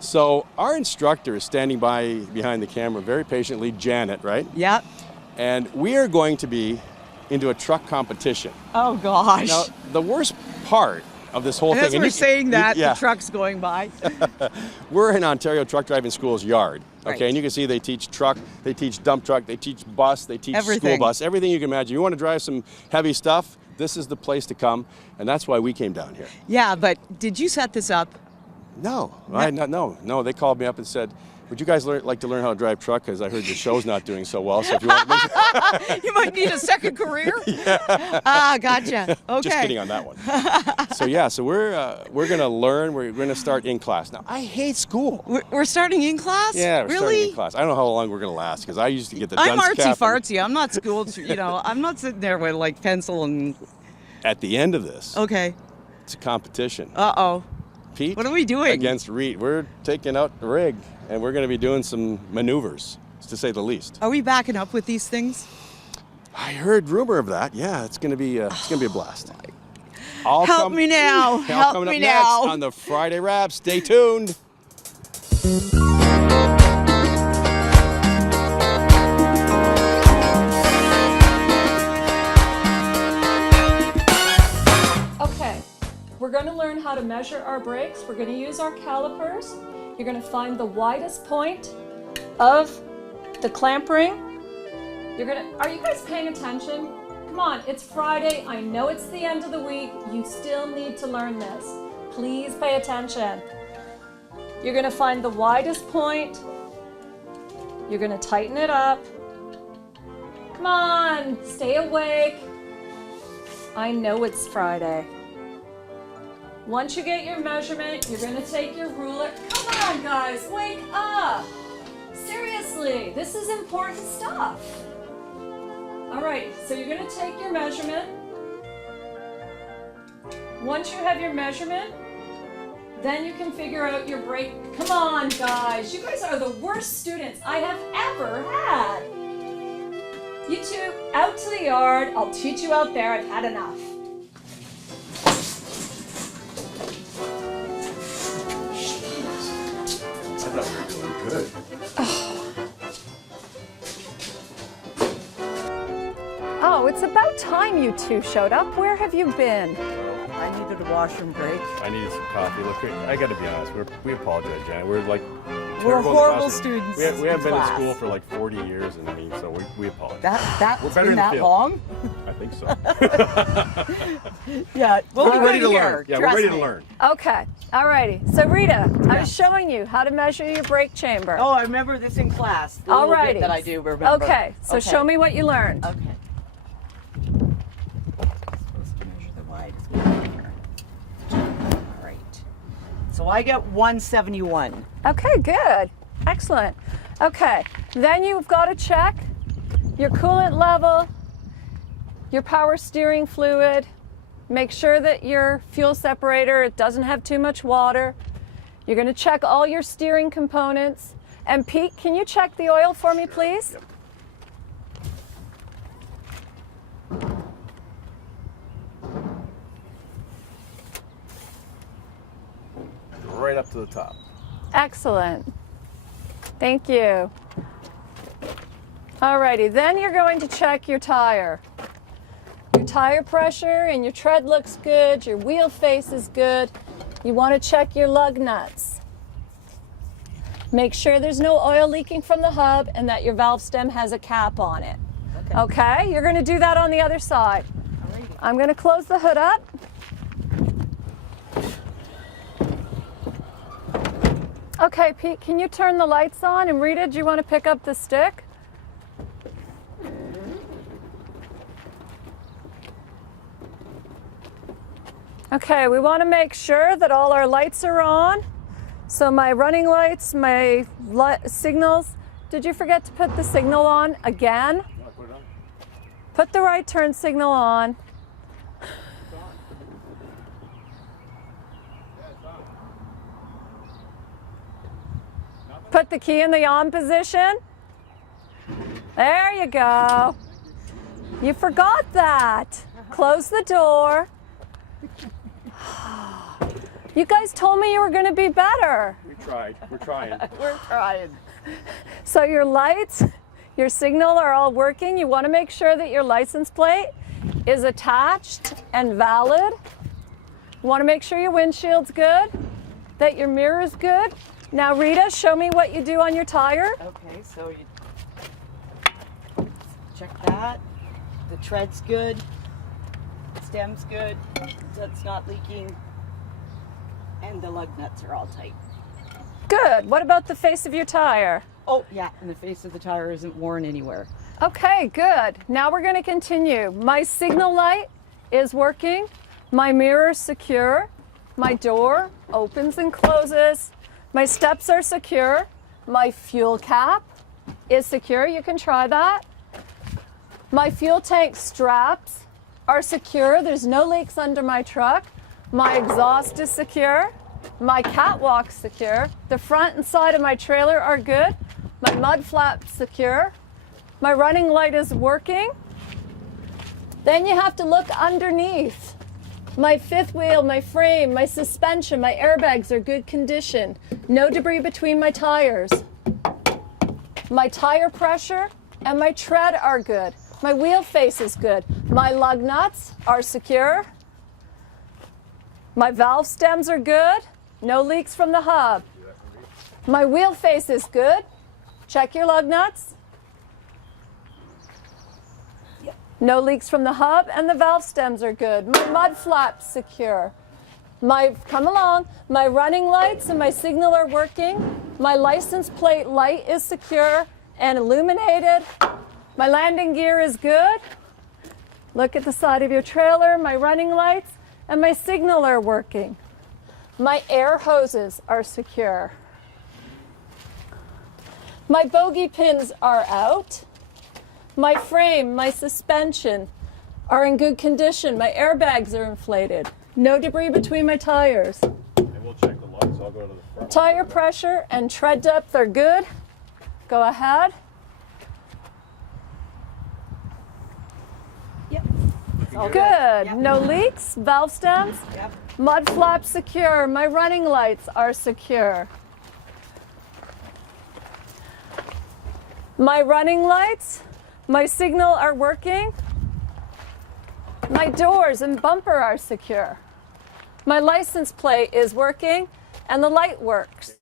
So our instructor is standing behind the camera very patiently, Janet, right? Yep. And we are going to be into a truck competition. Oh gosh. Now, the worst part of this whole and thing. as we're saying that, yeah. the truck's going by. We're in Ontario Truck Driving School's yard. Okay, Right. and you can see they teach truck, they teach dump truck, they teach bus, they teach Everything. school bus, everything you can imagine. You want to drive some heavy stuff, this is the place to come, and that's why we came down here. Yeah, but did you set this up? No, no. They called me up and said, would you guys like to learn how to drive truck? Because I heard your show's not doing so well, so if you want to make You might need a second career? Yeah. Ah, gotcha. Okay. Just kidding on that one. So we're going to learn. We're going to start in class. Now, I hate school. We're starting in class? Yeah, we're really? starting in class. I don't know how long we're going to last because I used to get the I'm dunce cap. artsy-fartsy. I'm not schooled, I'm not sitting there with like pencil and... At the end of this, Okay. it's a competition. Uh-oh. Peet What are we doing? against Reet. We're taking out the rig, and we're going to be doing some maneuvers, to say the least. Are we backing up with these things? I heard rumor of that. Yeah, it's going to be a blast. Help me now. Help coming me up now. next on the Friday Wrap. Stay tuned. Okay, we're going to learn how to measure our brakes. We're going to use our calipers. You're going to find the widest point of the clamp ring. Are you guys paying attention? Come on, it's Friday. I know it's the end of the week. You still need to learn this. Please pay attention. You're going to find the widest point. You're going to tighten it up. Come on, stay awake. I know it's Friday. Once you get your measurement, you're going to take your ruler. Come on, guys, wake up. Seriously, this is important stuff. All right, so you're going to take your measurement. Once you have your measurement, then you can figure out your brake. Come on, guys, you guys are the worst students I have ever had. You two, out to the yard. I'll teach you out there. I've had enough. I thought we were doing good. Oh, it's about time you two showed up. Where have you been? I needed a washroom break. I needed some coffee. Look, I got to be honest. We apologize, Janet. We're like We're terrible in horrible class. students. We haven't in been in class. school for like 40 years, and I mean, so we apologize. That's We're better been in the that field. long? I think so. Yeah. Well, We're ready to learn. Yeah, we're ready to learn. Okay, alrighty. So Rita, I was showing you how to measure your brake chamber. Oh, I remember this in class. The little bit Alrighty. that I do remember. Okay, so show me what you learned. Okay. Supposed to measure the widest point here. All right. So I get 171. Okay, good. Excellent. Okay, then you've got to check your coolant level, your power steering fluid. Make sure that your fuel separator, it doesn't have too much water. You're going to check all your steering components. And Pete, can you check the oil for me, please? Yep. Right up to the top. Excellent. Thank you. Alrighty, then you're going to check your tire. Your tire pressure and your tread looks good, your wheel face is good. You want to check your lug nuts. Make sure there's no oil leaking from the hub and that your valve stem has a cap on it. Okay, you're going to do that on the other side. I'm going to close the hood up. Okay, Pete, can you turn the lights on? And Rita, do you want to pick up the stick? Okay, we want to make sure that all our lights are on. So my running lights, my signals. Did you forget to put the signal on again? No, put it on. Put the right turn signal on. Put the key in the on position. There you go. You forgot that. Close the door. You guys told me you were going to be better. We tried. We're trying. We're trying. So your lights, your signal are all working. You want to make sure that your license plate is attached and valid. You want to make sure your windshield's good, that your mirror's good. Now Rita, show me what you do on your tire. Okay, so you check that. The tread's good. The stem's good. That's not leaking. And the lug nuts are all tight. Good. What about the face of your tire? Oh, yeah, and the face of the tire isn't worn anywhere. Okay, good. Now we're going to continue. My signal light is working. My mirror's secure. My door opens and closes. My steps are secure. My fuel cap is secure. You can try that. My fuel tank straps are secure. There's no leaks under my truck. My exhaust is secure. My catwalk's secure. The front and side of my trailer are good. My mud flap's secure. My running light is working. Then you have to look underneath. My fifth wheel, my frame, my suspension, my airbags are good condition. No debris between my tires. My tire pressure and my tread are good. My wheel face is good. My lug nuts are secure. My valve stems are good. No leaks from the hub. My wheel face is good. Check your lug nuts. No leaks from the hub, and the valve stems are good. My mud flap's secure. Come along. My running lights and my signal are working. My license plate light is secure and illuminated. My landing gear is good. Look at the side of your trailer. My running lights and my signal are working. My air hoses are secure. My bogey pins are out. My frame, my suspension are in good condition. My airbags are inflated. No debris between my tires. And we'll check the lights. I'll go to the front. Tire pressure and tread depth are good. Go ahead. Yep. It's all Good. Yep. No leaks. Valve stems. Yep. Mud flap secure. My running lights are secure. My running lights, my signal are working. My doors and bumper are secure. My license plate is working and the light works.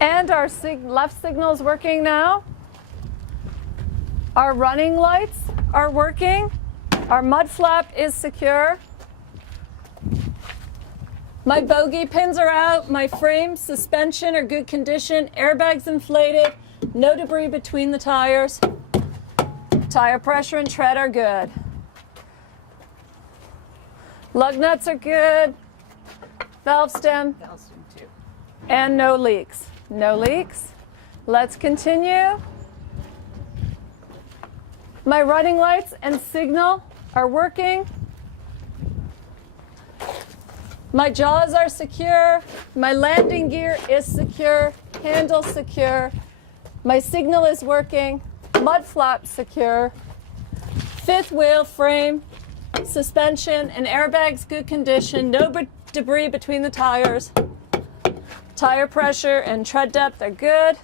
And our left signal is working now. Our running lights are working. Our mud flap is secure. My bogey pins are out. My frame, suspension are good condition. Airbags inflated. No debris between the tires. Tire pressure and tread are good. Lug nuts are good. Valve stem. Valve stem too. And no leaks. No leaks. Let's continue. My running lights and signal are working. My jaws are secure. My landing gear is secure. Handle secure. My signal is working. Mud flap secure. Fifth wheel, frame, suspension, and airbags good condition. No debris between the tires. Tire pressure and tread depth are good.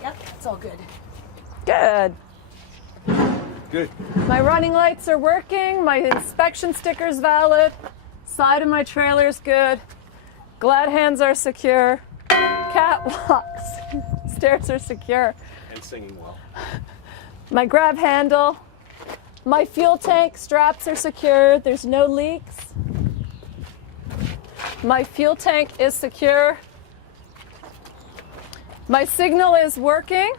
Yep, it's all good. Good. Good. My running lights are working. My inspection sticker's valid. Side of my trailer's good. Glad hands are secure. Catwalks. Stairs are secure. And singing well. My grab handle. My fuel tank straps are secure. There's no leaks. My fuel tank is secure. My signal is working.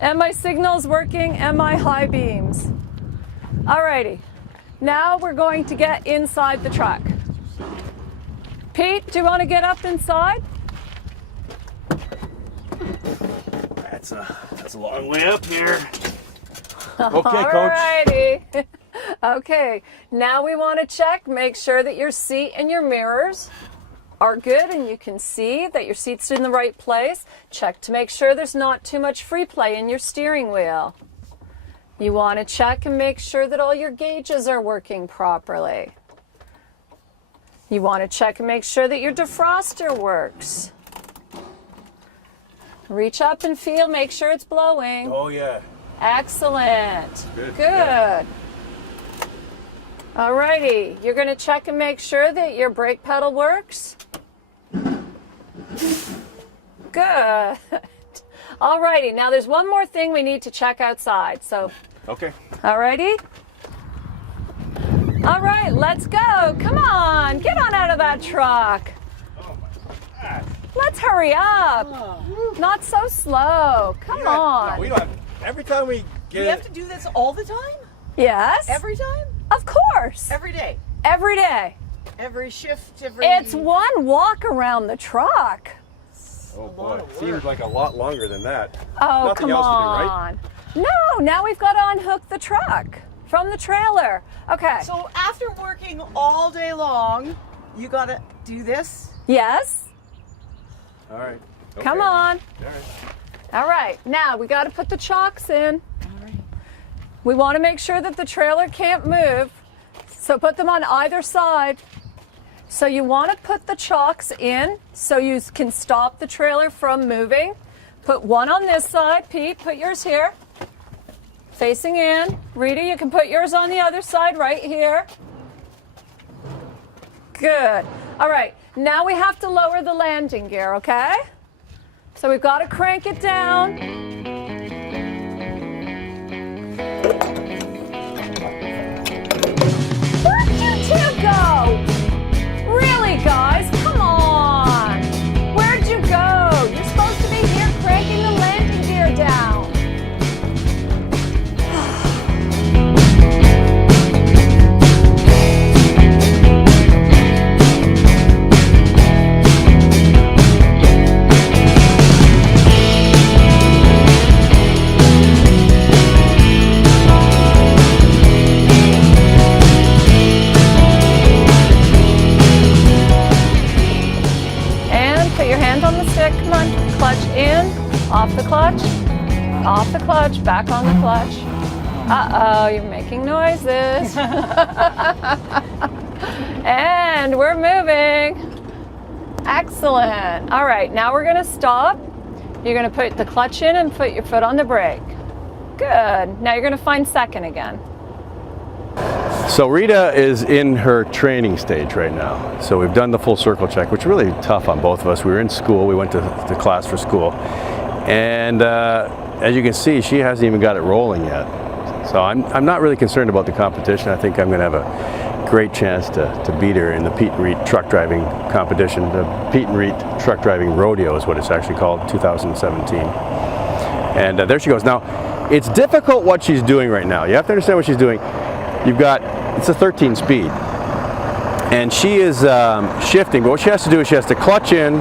And my signal is working and my high beams. Alrighty. Now we're going to get inside the truck. Pete, do you want to get up inside? That's a long way up here. Okay, Coach. Alrighty. Okay, now we want to check, make sure that your seat and your mirrors are good and you can see that your seat's in the right place. Check to make sure there's not too much free play in your steering wheel. You want to check and make sure that all your gauges are working properly. You want to check and make sure that your defroster works. Reach up and feel, make sure it's blowing. Oh yeah. Excellent. Good. Good. Alrighty, you're going to check and make sure that your brake pedal works. Good. Alrighty, now there's one more thing we need to check outside. So, Okay. alrighty. All right, let's go. Come on, get on out of that truck. Oh my gosh. Let's hurry up. Oh. Not so slow. Come on. No, we don't have, every time we get We have to do this all the time? Yes. Every time? Of course. Every day? Every day. Every shift? Every... It's one walk around the truck. Oh boy, it seems like a lot longer than that. Oh, Nothing come else on. to do, right? No, now we've got to unhook the truck from the trailer. Okay. So after working all day long, you gotta do this? Yes. All right. Okay. Come on. All right. All right. Now we got to put the chocks in. All right. We want to make sure that the trailer can't move. So put them on either side. So you want to put the chocks in so you can stop the trailer from moving. Put one on this side. Pete, put yours here. Facing in. Rita, you can put yours on the other side right here. Good. All right. Now we have to lower the landing gear, okay? So we've got to crank it down. Where'd you two go? Really, guys? Come on. Where'd you go? You're supposed to be here cranking the landing gear down. Come on, clutch in, off the clutch, back on the clutch. Uh-oh, you're making noises. And we're moving. Excellent. All right, now we're gonna stop. You're gonna put the clutch in and put your foot on the brake. Good. Now you're gonna find second again. So Rita is in her training stage right now. So we've done the full circle check, which is really tough on both of us. We were in school, we went to class for school. And as you can see, she hasn't even got it rolling yet. So I'm not really concerned about the competition. I think I'm gonna have a great chance to beat her in the Peet and Reet truck driving competition. The Peet and Reet truck driving rodeo is what it's actually called, 2017. And there she goes. Now, it's difficult what she's doing right now. You have to understand what she's doing. You've got, it's a 13 speed, and she is shifting, but what she has to do is she has to clutch in,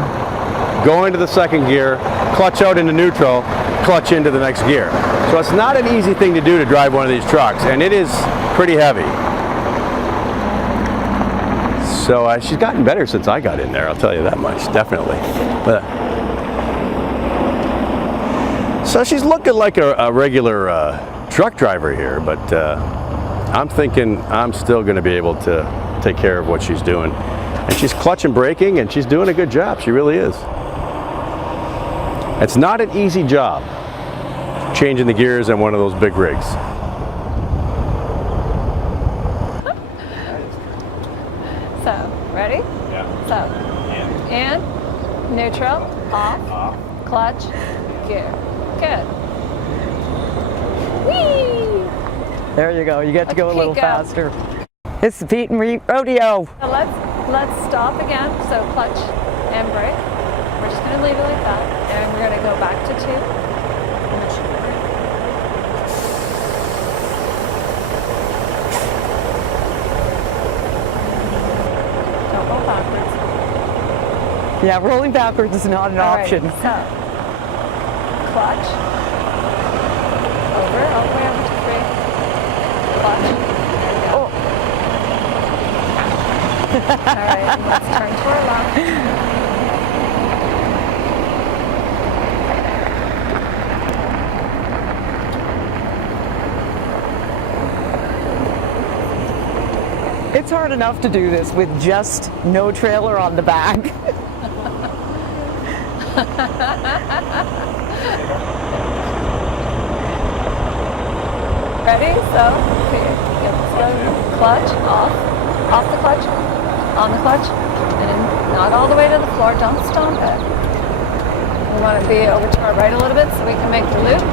go into the second gear, clutch out into neutral, clutch into the next gear. So it's not an easy thing to do to drive one of these trucks, and it is pretty heavy. So she's gotten better since I got in there, I'll tell you that much, definitely. So she's looking like a regular truck driver here, but I'm thinking I'm still going to be able to take care of what she's doing. And she's clutching, braking, and she's doing a good job. She really is. It's not an easy job, changing the gears on one of those big rigs. So, ready? Yeah. So, in, neutral, off, clutch, gear. Good. Whee! There you go. You get to go a Okay, little go. faster. It's the Peet and Reet Rodeo. So let's stop again. So clutch and brake. We're just going to leave it like that, and we're going to go back to 2. And then shoot the brake. Don't go backwards. Yeah, rolling backwards is not an All right, option. so clutch over, all the way over to 3. Clutch. There we go. All right, let's turn to our left. It's hard enough to do this with just no trailer on the back. Ready? So, get the clutch off the clutch, on the clutch, and then not all the way to the floor. Don't stomp it. We want to be over to our right a little bit so we can make the loop.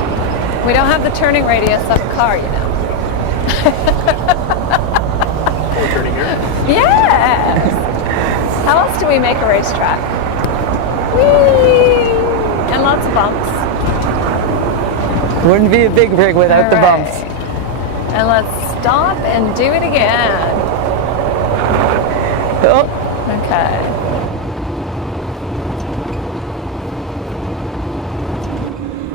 We don't have the turning radius of a car, you know. We're turning here. Yes! How else do we make a racetrack? Whee! And lots of bumps. Wouldn't be a big rig without the All right. bumps. And let's stop and do it again. Oh, Okay.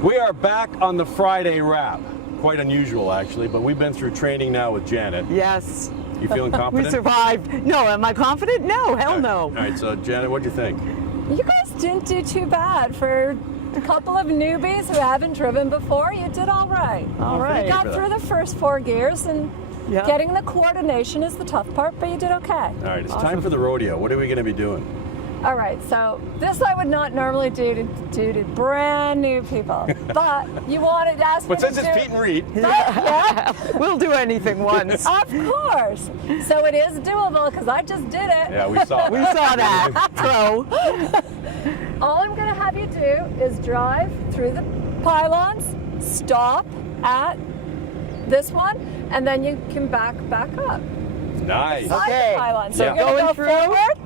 We are back on the Friday wrap. Quite unusual, actually, but we've been through training now with Janet. yes. You feeling We confident? survived. No, am I confident? No, hell no. All right, so Janet, what do you think? You guys didn't do too bad for a couple of newbies who haven't driven before. You did all right. All You right. got through the first 4 gears, and Yeah. getting the coordination is the tough part, but you did okay. All right, it's time for the rodeo. What are we going to be doing? All right, so this I would not normally do to brand new people, but you wanted to ask me But to since it's do Peet and Reet, Yeah, We'll do anything once. of course. So it is doable because I just did it. yeah, we saw We that. saw that. Pro. All I'm going to have you do is drive through the pylons, stop at this one, and then you can back up. Nice. Side Okay. the pylon. So Yeah. you're going to Going go through? forward.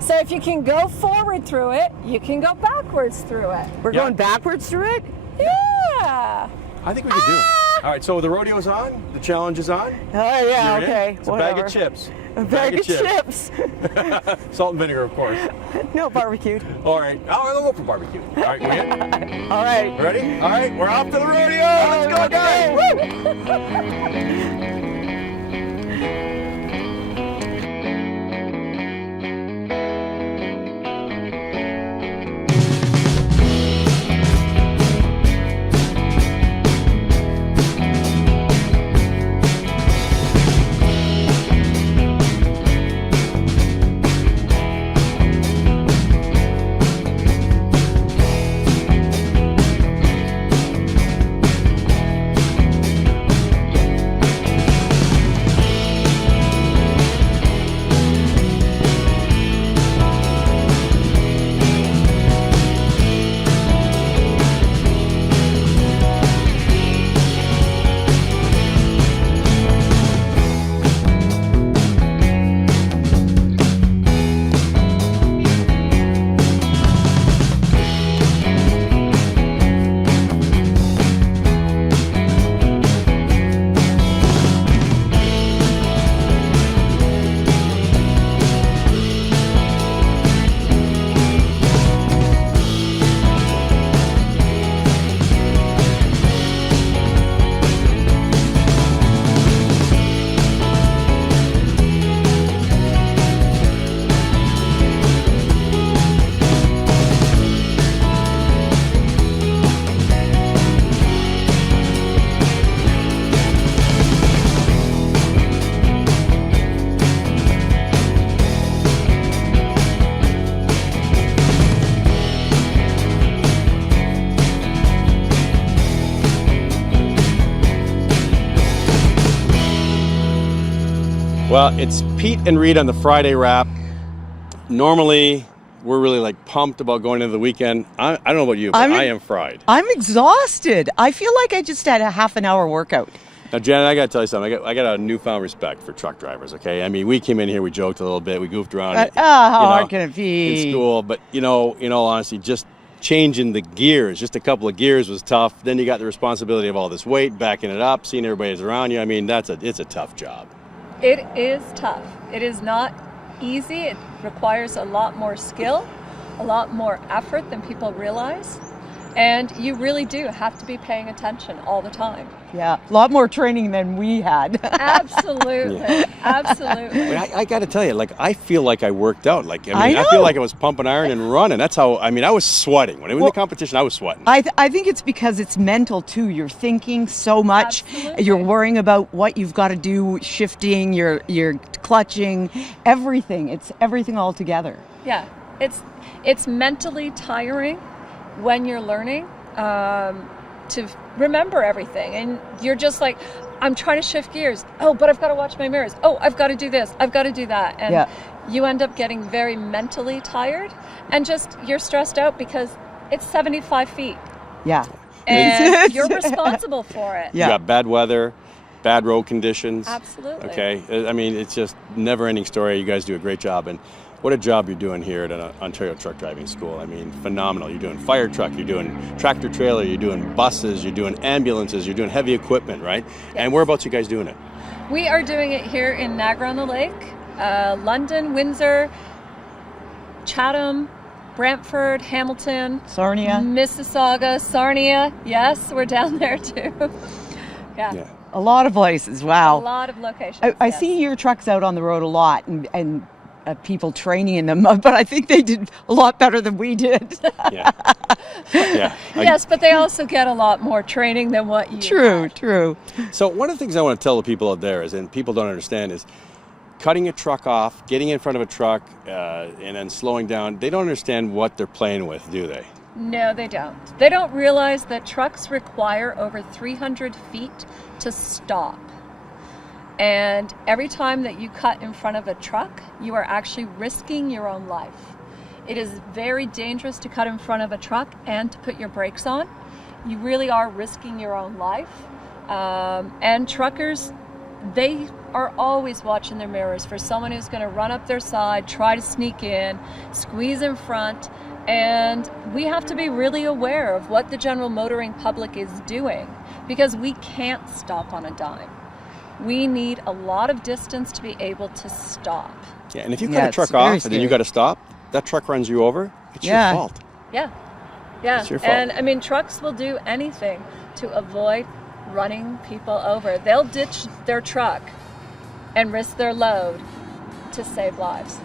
So if you can go forward through it, you can go backwards through it. We're Yeah. going backwards through it? Yeah. I think we can do it. All right, so the rodeo's on. The challenge is on. Oh, yeah, You're in? okay. It's a whatever. bag of chips. A bag of chips. Salt and vinegar, of course. No barbecued. All right. Oh, I'll go for barbecue. All right, we in? All right. Ready? All right, we're off to the rodeo. Let's go, guys. Well, it's Peet and Reet on the Friday wrap. Normally, we're really like pumped about going into the weekend. I don't know about you, but I am fried. I'm exhausted. I feel like I just had a half an hour workout. Now, Janet, I got to tell you something. I got a newfound respect for truck drivers, okay? I mean, we came in here, we joked a little bit, we goofed around. How hard can it be? In school, but, in all honesty, just changing the gears, just a couple of gears was tough. Then you got the responsibility of all this weight, backing it up, seeing everybody's around you. I mean, it's a tough job. It is tough. It is not easy. It requires a lot more skill, a lot more effort than people realize. And you really do have to be paying attention all the time. Yeah, a lot more training than we had. Absolutely. Absolutely. But I got to tell you, like, I feel like I worked out. Like, I know. feel like I was pumping iron and running. That's how, I was sweating. When it was the competition, I was sweating. I think it's because it's mental too. You're thinking so much. Absolutely. You're worrying about what you've got to do, shifting, you're clutching, everything. It's everything all together. Yeah. It's mentally tiring when you're learning to remember everything, and you're just like, I'm trying to shift gears. Oh, but I've got to watch my mirrors. Oh, I've got to do this. I've got to do that. And you end up getting very mentally tired, and just you're stressed out because it's 75 feet. Yeah. And you're responsible for it. You got bad weather, bad road conditions. Absolutely. Okay. It's just never-ending story. You guys do a great job, and what a job you're doing here at Ontario Truck Driving School. Phenomenal. You're doing fire truck, you're doing tractor trailer, you're doing buses, you're doing ambulances, you're doing heavy equipment, right? Yes. And whereabouts you guys doing it? We are doing it here in Niagara-on-the-Lake, London, Windsor, Chatham, Brantford, Hamilton, Sarnia, Mississauga, Sarnia. Yes, we're down there too. Yeah. A lot of places. Wow. A lot of locations. I see your trucks out on the road a lot, and people training in them, but I think they did a lot better than we did. Yeah. Yes, but they also get a lot more training than what you True. So one of the things I want to tell the people out there is, and people don't understand, is cutting a truck off, getting in front of a truck, and then slowing down. They don't understand what they're playing with, do they? No, they don't. They don't realize that trucks require over 300 feet to stop. And every time that you cut in front of a truck, you are actually risking your own life. It is very dangerous to cut in front of a truck and to put your brakes on. You really are risking your own life. And truckers, they are always watching their mirrors for someone who's going to run up their side, try to sneak in, squeeze in front. And we have to be really aware of what the general motoring public is doing, because we can't stop on a dime. We need a lot of distance to be able to stop. Yeah, and if you cut a truck off and then you got to stop, that truck runs you over, it's your fault. Yeah. It's your fault. And trucks will do anything to avoid running people over. They'll ditch their truck and risk their load to save lives.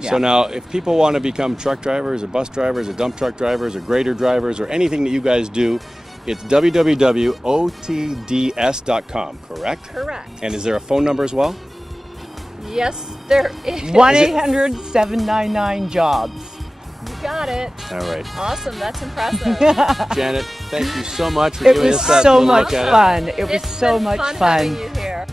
So now, if people want to become truck drivers or bus drivers or dump truck drivers or grader drivers or anything that you guys do, it's www.otds.com, correct? Correct. And is there a phone number as well? Yes, there is. 1-800-799-JOBS. You got it. All right. Awesome. That's impressive. Janet, thank you so much for It giving was us that so little much look at it. fun. It was It's so been much fun fun. having you here.